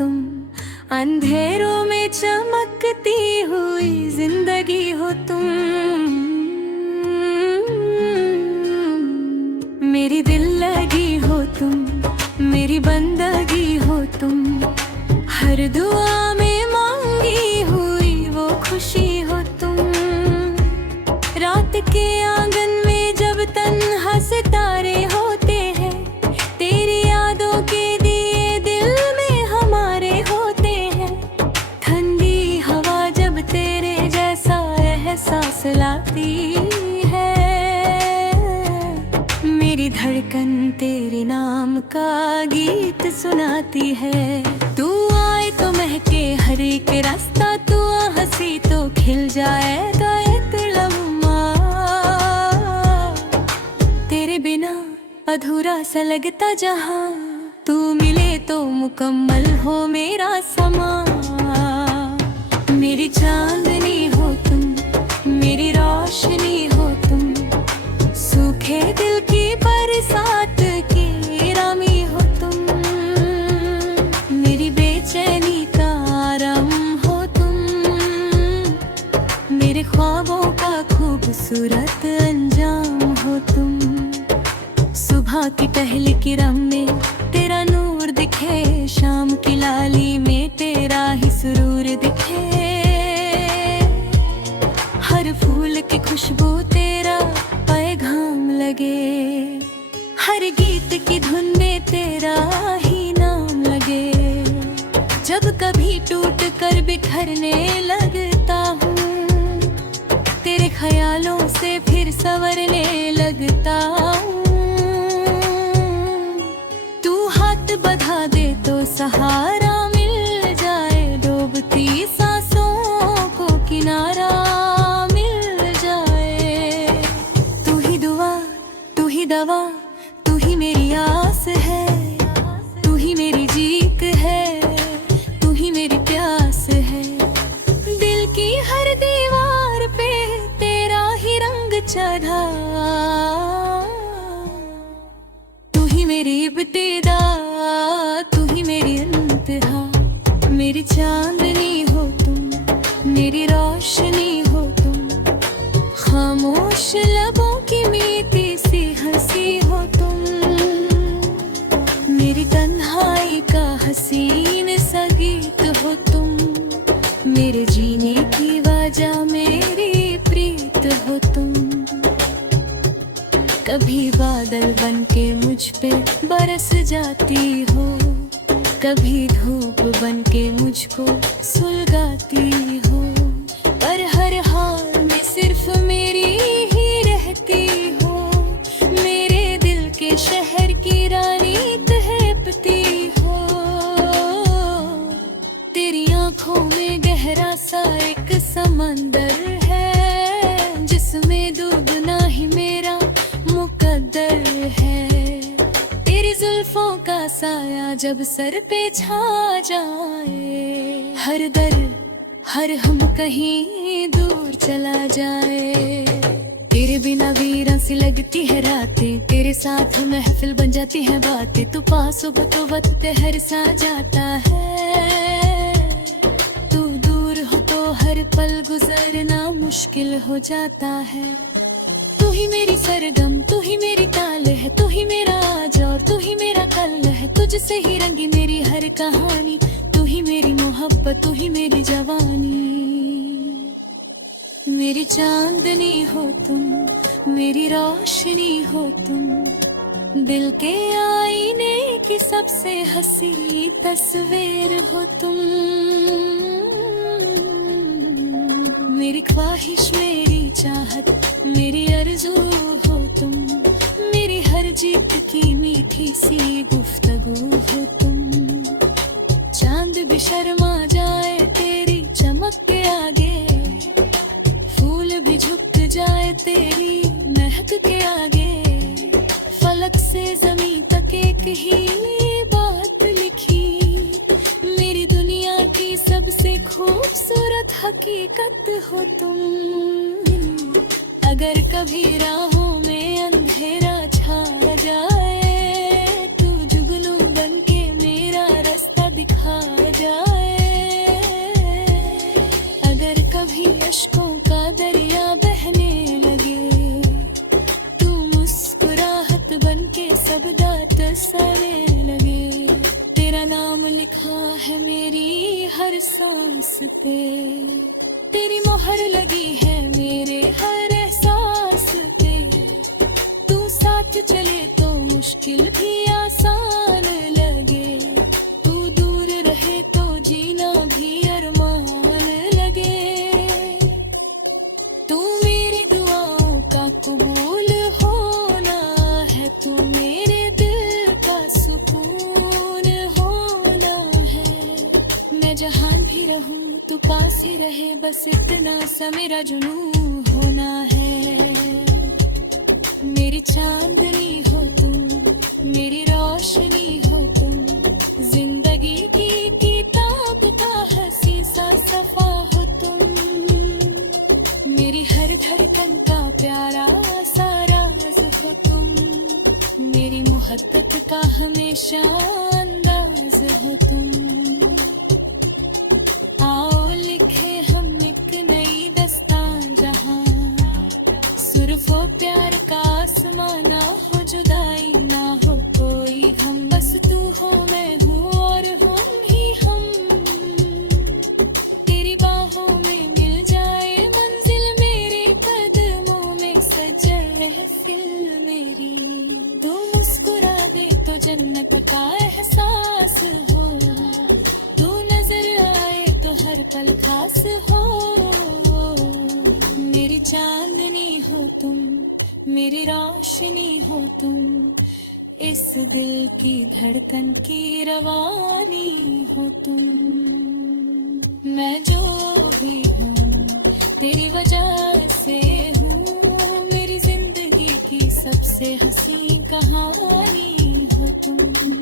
तुम, अंधेरों में चमकती हुई जिंदगी हो तुम। मेरी दिल लगी हो तुम, मेरी बंदगी हो तुम, हर दुआ में मांगी हुई वो खुशी हो तुम। रात के आंगन में जब तन्हा सितारे होते हैं, तेरी यादों के दिए दिल में हमारे होते हैं। ठंडी हवा जब तेरे जैसा एहसास लाती है, मेरी धड़कन तेरे नाम का गीत सुनाती है। तू आए तो महके हर एक रास्ता, तू हंसी तो खिल जाएगा एक लम्हा। तेरे बिना अधूरा सा लगता जहां, तू मिले तो मुकम्मल हो मेरा समा। मेरी चांदनी हो तुम, मेरी रोशनी हो तुम, सूखे दिल की बरसात की रामी हो तुम। मेरी बेचैनी का आराम हो तुम, मेरे ख्वाबों का खूबसूरत अंजाम हो तुम। सुबह की पहली किरण में तेरा नूर दिखे, शाम की लाली में तेरा ही सुरूर दिखे। हर फूल की खुशबू तेरा पैगाम लगे, हर गीत की धुन में तेरा ही नाम लगे। जब कभी टूट कर बिखरने लगता हूँ, तेरे ख्यालों से फिर संवरने लगता हूँ। तू हाथ बढ़ा दे तो सहारा मिल जाए, डूबती सांसों को किनारा मिल जाए। तू ही दुआ, तू ही दवा, तू ही मेरी आस है, तू ही मेरी जीत है, तू ही मेरी प्यास है। दिल की हर दीवार पे तेरा ही रंग चढ़ा, तू ही मेरी इब्तिदा, तू ही मेरी इंतहा। मेरी चांदनी हो तुम, मेरी रोशनी हो तुम, खामोश लबों की मीठी सी हंसी हो तुम। मेरी तन्हाई का हसीन सा गीत हो तुम, मेरे जीने की वजह मेरी प्रीत हो तुम। कभी बादल बनके मुझ पे बरस जाती हो, कभी धूप बनके मुझको सुलगाती हो, पर हर हाल में सिर्फ मेरी ही रहती हो। मेरे दिल के शहर की रानी तड़पती हो, तेरी आंखों में गहरा सा एक समंदर है, जिसमें डूबना ही मेरा मुकद्दर है। तेरी जुल्फों का साया जब सर पे छा जाए, हर दर हर हम कहीं दूर चला जाए। तेरे बिना वीरान सी लगती है रातें, तेरे साथ महफिल बन जाती है बातें। तू पास हो तो वक्त हर सा जाता है, तू दूर हो तो हर पल गुजरना मुश्किल हो जाता है। तू ही मेरी सरगम, तू ही मेरी ताल है, तू ही मेरा आज और तू ही मेरा कल है। तुझसे ही रंगी मेरी हर कहानी, तू ही मेरी मोहब्बत, तू ही मेरी जवानी। मेरी चांदनी हो तुम, मेरी रोशनी हो तुम, दिल के आईने की सबसे हंसी तस्वीर हो तुम। मेरी ख्वाहिश, मेरी चाहत, मेरी आरज़ू हो तुम, मेरी हर जीत की मीठी सी गुफ्तगू हो तुम। चांद भी शर्मा जाए तेरी चमक के आगे, फूल भी झुक जाए तेरी महक के आगे। फलक से जमीन तक एक ही बात लिखी, मेरी दुनिया की सबसे खूबसूरत हकीकत हो तुम। अगर कभी राहों में अंधेरा छा जाए, तू जुगनू बनके मेरा रास्ता दिखा लिखा है मेरी हर सांस पे, तेरी मोहर लगी है मेरे हर एहसास पे। तू साथ चले तो मुश्किल भी आसान लगे, तू दूर रहे तो जीना भी अरमान लगे। तू मेरी दुआओं का कबूल होना है, तू मेरे दिल का सुकून होना है। मैं जहां भी रहूं तू पास ही रहे, बस इतना सा मेरा जुनून होना है। मेरी चांदनी हो तुम, मेरी रोशनी हो तुम, जिंदगी की किताब का हंसी सा सफा हो तुम। मेरी हर धड़कन का प्यारा सा राज हो तुम, मेरी मोहब्बत का हमेशा अंदाज हो तुम। आओ लिखे हम एक नई दास्तान जहां, सिर्फ वो प्यार का आसमां ना हो, जुदाई ना हो कोई हम, बस तू हो मैं हूँ और हम ही हम। तेरी बाहों में मिल जाए मंजिल, मेरे कदमों में सजल महफिल मेरी। तू मुस्कुरा दे तो जन्नत का एहसास हो, तू नजर आए तो हर पल खास हो। मेरी चांदनी हो तुम, मेरी रोशनी हो तुम, इस दिल की धड़कन की रवानी हो तुम। मैं जो भी हूँ तेरी वजह से हूँ, मेरी जिंदगी की सबसे हंसी कहानी हो तुम।